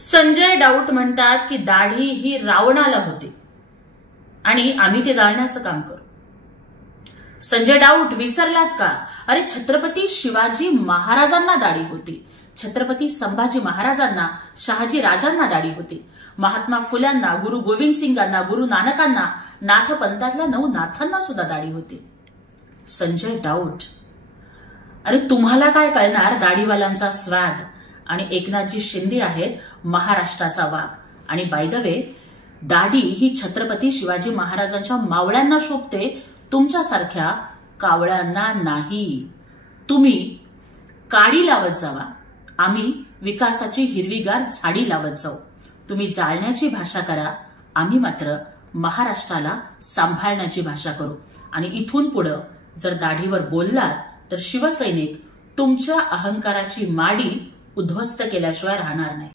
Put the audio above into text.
Sanjay doubt म्हणतात की दाढी ही रावणाला होती आणि आम्ही ते जाळण्याचं काम करू. संजय डाऊट विसरलात का? अरे छत्रपती शिवाजी महाराजांना दाढी होती, छत्रपती संभाजी महाराजांना, शहाजी राजांना दाढी होती, महात्मा फुल्यांना, गुरु गोविंद सिंगांना, गुरु नानकांना, नाथपंथातल्या 9 नाथांना सुद्धा दाढी होती. संजय डाऊट, अरे तुम्हाला काय कळणार दाढीवाल्यांचा स्वॅग? आणि एकनाथजी शिंदे आहेत महाराष्ट्राचा वाघ. आणि बाय द वे, दाढी ही छत्रपती शिवाजी महाराजांच्या मावळ्यांना शोभते, तुमच्यासारख्या कावळ्यांना नाही. तुम्ही काडी लावत जावा, आम्ही विकासाची हिरवीगार झाडी लावत जाऊ. तुम्ही जाळण्याची भाषा करा, आम्ही मात्र महाराष्ट्राला सांभाळण्याची भाषा करू. आणि इथून पुढे जर दाढीवर बोललात तर शिवसैनिक तुमच्या अहंकाराची माडी उद्ध्वस्त केल्याशिवाय राहणार नाही.